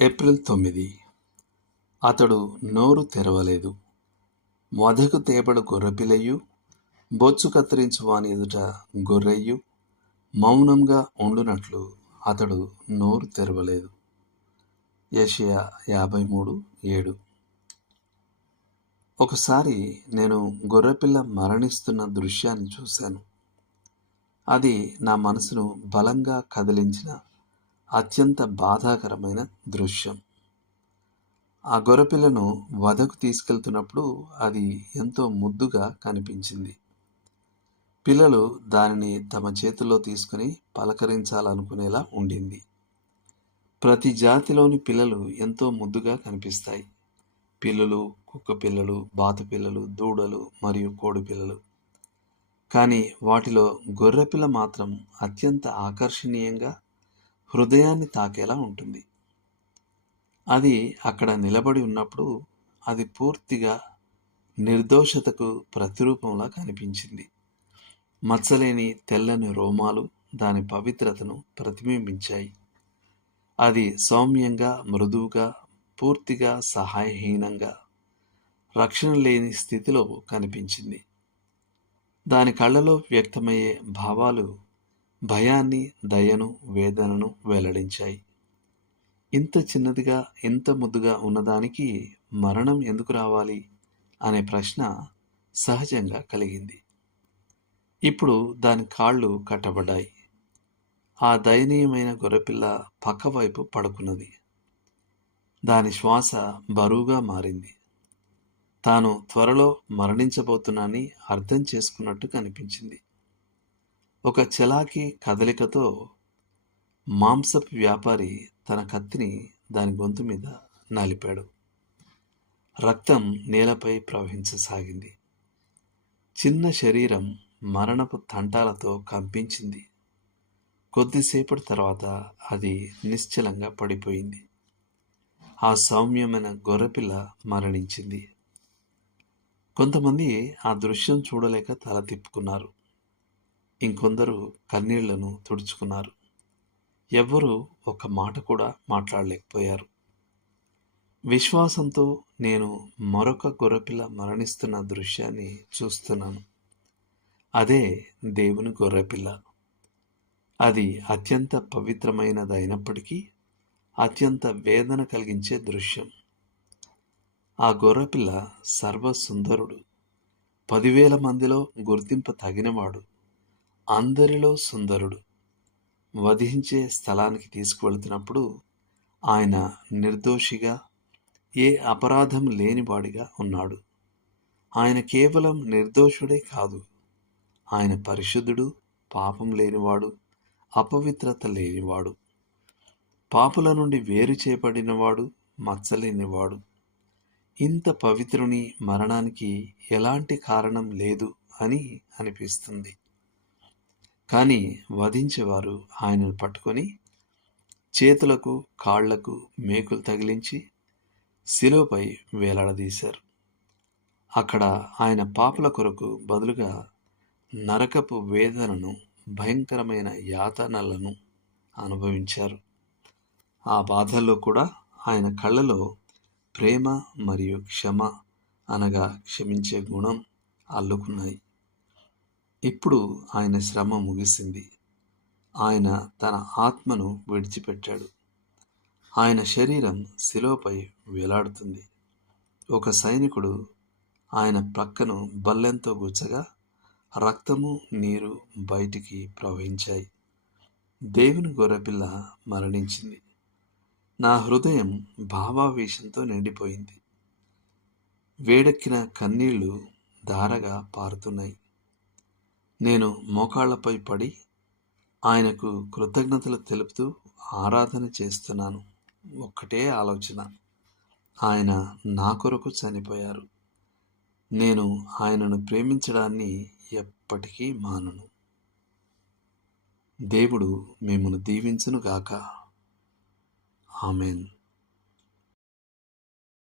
April 9. అతడు నోరు తెరవలేదు. వధకు తేబడు గొర్రెపిల్లయు, బొచ్చు కత్తిరించు వాని ఎదుట గొర్రెయు మౌనంగా ఉండునట్లు అతడు నోరు తెరవలేదు. యెషయా 53:7. ఒకసారి నేను గొర్రెపిల్ల మరణిస్తున్న దృశ్యాన్ని చూశాను. అది నా మనసును బలంగా కదిలించిన అత్యంత బాధాకరమైన దృశ్యం. ఆ గొర్రెపిల్లను వధకు తీసుకెళ్తున్నప్పుడు అది ఎంతో ముద్దుగా కనిపించింది. పిల్లలు దానిని తమ చేతుల్లో తీసుకుని పలకరించాలనుకునేలా ఉండింది. ప్రతి జాతిలోని పిల్లలు ఎంతో ముద్దుగా కనిపిస్తాయి. పిల్లులు, కుక్క పిల్లలు, బాతు పిల్లలు, దూడలు మరియు కోడి పిల్లలు. కానీ వాటిలో గొర్రెపిల్ల మాత్రం అత్యంత ఆకర్షణీయంగా, హృదయాన్ని తాకేలా ఉంటుంది. అది అక్కడ నిలబడి ఉన్నప్పుడు అది పూర్తిగా నిర్దోషతకు ప్రతిరూపంలా కనిపించింది. మచ్చలేని తెల్లని రోమాలు దాని పవిత్రతను ప్రతిబింబించాయి. అది సౌమ్యంగా, మృదువుగా, పూర్తిగా సహాయహీనంగా, రక్షణ లేని స్థితిలో కనిపించింది. దాని కళ్ళలో వ్యక్తమయ్యే భావాలు భయాన్ని, దయను, వేదనను వెల్లడించాయి. ఇంత చిన్నదిగా, ఇంత ముద్దుగా ఉన్నదానికి మరణం ఎందుకు రావాలి అనే ప్రశ్న సహజంగా కలిగింది. ఇప్పుడు దాని కాళ్ళు కట్టబడ్డాయి. ఆ దయనీయమైన గొర్రెపిల్ల పక్కవైపు పడుకున్నది. దాని శ్వాస బరువుగా మారింది. తాను త్వరలో మరణించబోతున్నానని అర్థం చేసుకున్నట్టు కనిపించింది. ఒక చలాకీ కదలికతో మాంసపు వ్యాపారి తన కత్తిని దాని గొంతు మీద నలిపాడు. రక్తం నేలపై ప్రవహించసాగింది. చిన్న శరీరం మరణపు తంటాలతో కంపించింది. కొద్దిసేపటి తర్వాత అది నిశ్చలంగా పడిపోయింది. ఆ సౌమ్యమైన గొర్రెపిల్ల మరణించింది. కొంతమంది ఆ దృశ్యం చూడలేక తల తిప్పుకున్నారు. ఇంకొందరు కన్నీళ్లను తుడుచుకున్నారు. ఎవ్వరూ ఒక మాట కూడా మాట్లాడలేకపోయారు. విశ్వాసంతో నేను మరొక గొర్రెపిల్ల మరణిస్తున్న దృశ్యాన్ని చూస్తున్నాను. అదే దేవుని గొర్రెపిల్ల. అది అత్యంత పవిత్రమైనదైనప్పటికీ అత్యంత వేదన కలిగించే దృశ్యం. ఆ గొర్రెపిల్ల సర్వసుందరుడు, 10,000 మందిలో గుర్తింప తగినవాడు, అందరిలో సుందరుడు. వధించే స్థలానికి తీసుకువెళ్తున్నప్పుడు ఆయన నిర్దోషిగా, ఏ అపరాధం లేనివాడిగా ఉన్నాడు. ఆయన కేవలం నిర్దోషుడే కాదు, ఆయన పరిశుద్ధుడు, పాపం లేనివాడు, అపవిత్రత లేనివాడు, పాపుల నుండి వేరు చేయబడినవాడు, మచ్చలేనివాడు. ఇంత పవిత్రుని మరణానికి ఎలాంటి కారణం లేదు అని అనిపిస్తుంది. కానీ వధించేవారు ఆయనను పట్టుకొని చేతులకు, కాళ్లకు మేకులు తగిలించి శిలువపై వేలాడదీశారు. అక్కడ ఆయన పాపుల కొరకు బదులుగా నరకపు వేదనను, భయంకరమైన యాతనలను అనుభవించారు. ఆ బాధల్లో కూడా ఆయన కళ్ళలో ప్రేమ మరియు క్షమ, అనగా క్షమించే గుణం అల్లుకున్నాయి. ఇప్పుడు ఆయన శ్రమ ముగిసింది. ఆయన తన ఆత్మను విడిచిపెట్టాడు. ఆయన శరీరం శిలువపై వేలాడుతుంది. ఒక సైనికుడు ఆయన ప్రక్కను బల్లెంతో గుచ్చగా రక్తము, నీరు బయటికి ప్రవహించాయి. దేవుని గొర్రెపిల్ల మరణించింది. నా హృదయం భావావేశంతో నిండిపోయింది. వేడెక్కిన కన్నీళ్లు ధారగా పారుతున్నాయి. నేను మోకాళ్లపై పడి ఆయనకు కృతజ్ఞతలు తెలుపుతూ ఆరాధన చేస్తున్నాను. ఒక్కటే ఆలోచన, ఆయన నా కొరకు చనిపోయారు. నేను ఆయనను ప్రేమించడాన్ని ఎప్పటికీ మానను. దేవుడు మిమ్మును దీవించునుగాక. ఆమెన్.